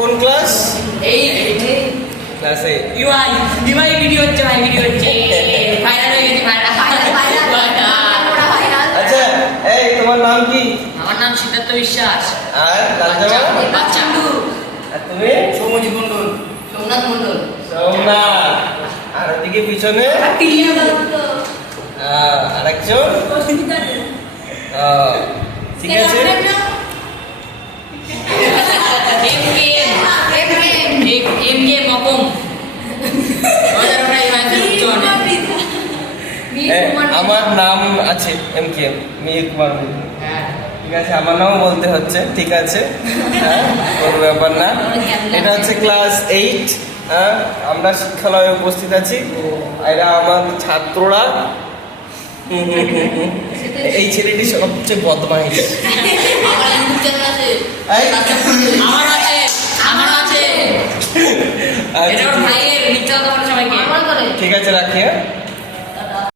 কোন ক্লাস? এই class 8। UI দিবাই ভিডিও হচ্ছে, ভাই ভিডিও হচ্ছে, ভাইরাল হয়ে গেছে, ভাইরাল। আচ্ছা, এই তোমার নাম কি? আমার নাম সিদ্ধার্থ বিশ্বাস। আর লালজামা? বাচ্চা আর তুমি? সৌমজিৎ মন্ডল, সোমনাথ মন্ডল, সোমনাথ। আর ওদিকে পিছনে আরেকজন। ঠিক আছে। আমার নাম আছে এম কে মিহির কুমার মুর্মু। ঠিক আছে, আমার নামও বলতে হচ্ছে। ঠিক আছে, হ্যাঁ, কোনো ব্যাপার না। এটা হচ্ছে ক্লাস 8। হ্যাঁ, আমরা শিক্ষালয়ে উপস্থিত আছি। এরা আমার ছাত্ররা। এই ছেলেটি সবচেয়ে বদমাইশ। ঠিক আছে, রাখি। হ্যাঁ।